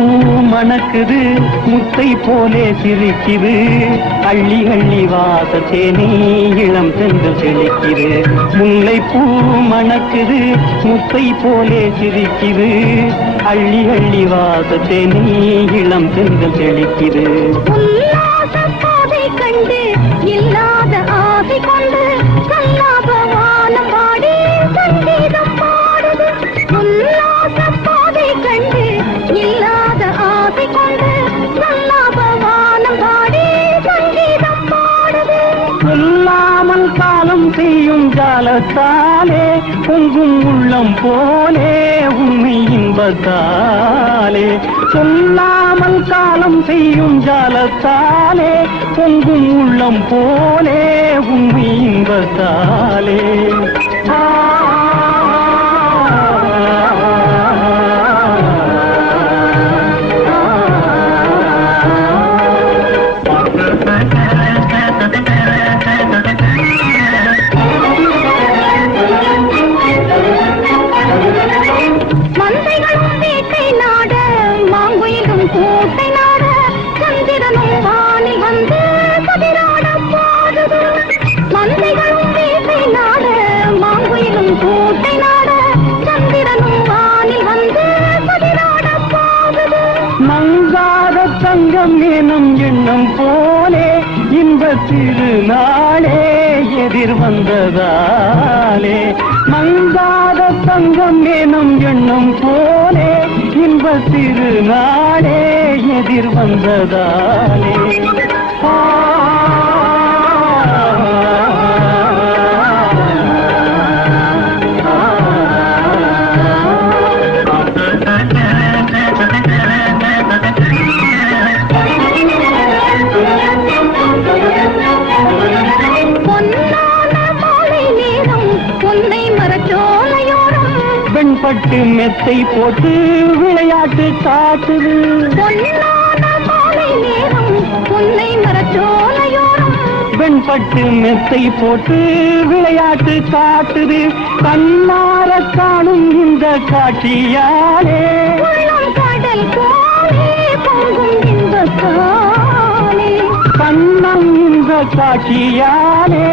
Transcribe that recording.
பூ மணக்குது முத்தை போலே சிரிக்குது. அள்ளி அள்ளி வாச தேனி இளம் சென்று செழிக்குது. முல்லை பூ மணக்குது முத்தை போலே சிரிக்குது. அள்ளி அள்ளி வாச தேனி இளம் சென்று செழிக்குது. கண்டு இல்லாத செய்யும் ஜாலத்தாலே பொங்கும் உள்ளம் போலே உண்மை இன்பத்தாலே. சொல்லாமல் காலம் செய்யும் ஜாலத்தாலே பொங்கும் உள்ளம் போலே உண்மை இன்பத்தாலே. மங்காத தங்கம் எனும் எண்ணம் போலே இன்ப திருநாளே எதிர் வந்ததாலே. மங்காத தங்கம் எனும் எண்ணம் போலே இன்ப திருநாளே எதிர் வந்ததாலே. பொன்னை மரச்சோலையோரம் வெண்பட்டு மெத்தை போட்டு விளையாட்டு காட்டுது. பொன்னை மரச்சோலையோரம் வெண்பட்டு மெத்தை போட்டு விளையாட்டு காட்டுது. கண்ணார காணும் இந்த காட்சியாலே. கடல் பொங்கும் கண்ணம் இந்த காட்சியாலே.